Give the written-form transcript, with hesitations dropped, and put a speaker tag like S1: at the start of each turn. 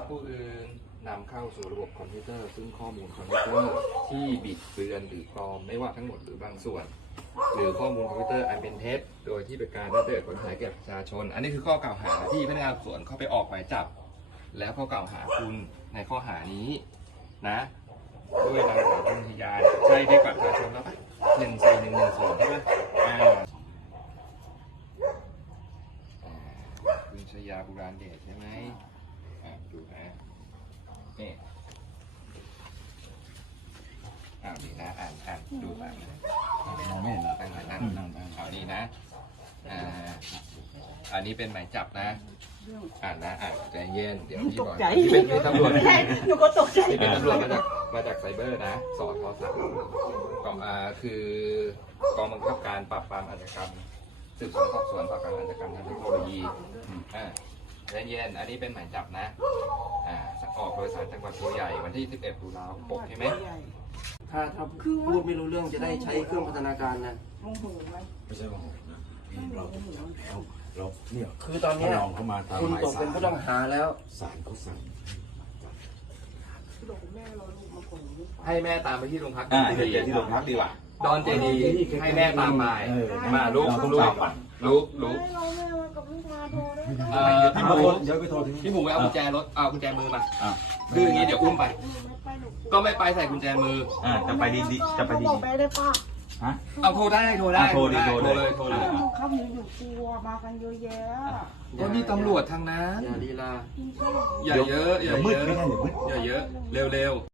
S1: ผู้อื่นนำเข้าสู่ระบบคอมพิวเตอร์ซึ่งข้อมูลคอมพิวเตอร์ที่บิดเบือนหรือปลอมไม่ว่าทั้งหมดหรือบางส่วน หรือข้อมูลคอมพิวเตอร์อันเป็นเท็จโดยที่เป็นการได้เกิดผลเสียแก่ประชาชน อันนี้คือข้อกล่าวหาที่พนักงานสอบสวนเขาไปออกหมายจับ แล้วเขากล่าวหาคุณในข้อหานี้นะด้วยนางสาวจงทยาใช่ได้กับประชาชนแล้วปะ14110ใช่ไหมคุณชยาบุราณเดชใช่ไหมดูนะนี่นี่นะอ่านดูตามนะ
S2: มองไม่เห็นเหรอ
S1: นั่งนี่นะอันนี้เป็นหมายจับนะนะใจเย็นเดี๋ยวพี่บอกที่เป็นตำรวจ
S3: หนูก็ตกใจ
S1: ที่เป็นตำรวจมาจากไซเบอร์นะสท3กองคือกองบังคับการปราบปรามอาชญากรรมสืบสวนสอบสวนปราบปรามอาชญากรรมทางเทคโนโลยีใจเย็นอันนี้เป็นหมายจับนะออกโดยศาลจังหวัดตัวใหญ่วันที่11 ตุลาคม6ใช่ไหม
S4: ถ้าพูดไม่รู้เรื่องจะได้ใช้เครื่องพัฒนาการนะ
S3: โมโหไหม
S2: ไม่ใช่ว่าผมนะนี่เราแล้วเราเนี่ย
S4: คือตอนเนี้ย
S2: ลองเข้ามาตาม
S4: คุณ
S2: หมาย
S4: ตกเป็นผู้ต้องหาแล้ว
S2: ศาลเขาสั่ง
S3: บอกแม่เราลูกมาขนลูก
S1: ให้แม่ตามไปที่โรงพัก
S2: เดี๋ยวที่โรงพักดีกว่า
S1: ดอนเจดีให้แม่ตามไปมาลูก
S2: เราต้อง
S1: ลู
S2: ตาก มก่อน
S1: ลูก
S3: เราแม่มากับลูกมาโทรได้
S2: พี่มาโทรเดี๋ยวไปโทรที่
S1: พี่หมูไปเอากุญแจรถเอากุญแจมือมา
S2: อ่ะ
S1: คืออย่างนี้เดี๋ยวอุ้มไป
S3: ไม่ไปหนู
S1: ก็ไม่ไปใส่กุญแจมือ
S2: จะไปดีจะไปดี
S3: บอกไปได้ป่ะ
S2: ฮะ
S1: เอาโทรได้
S2: โทรเลย
S1: โทรเลย
S3: หนูครับหนูอยู่กลัวมากันเยอะแยะ
S1: ก็นี่ตำรวจทางนั้น
S4: อย่าลีลา
S3: จริงๆ
S1: อย่าเยอะ
S2: เดี๋ยวมืดไม่ได้เดี๋ยวมืด
S1: อย่าเยอะเร็ว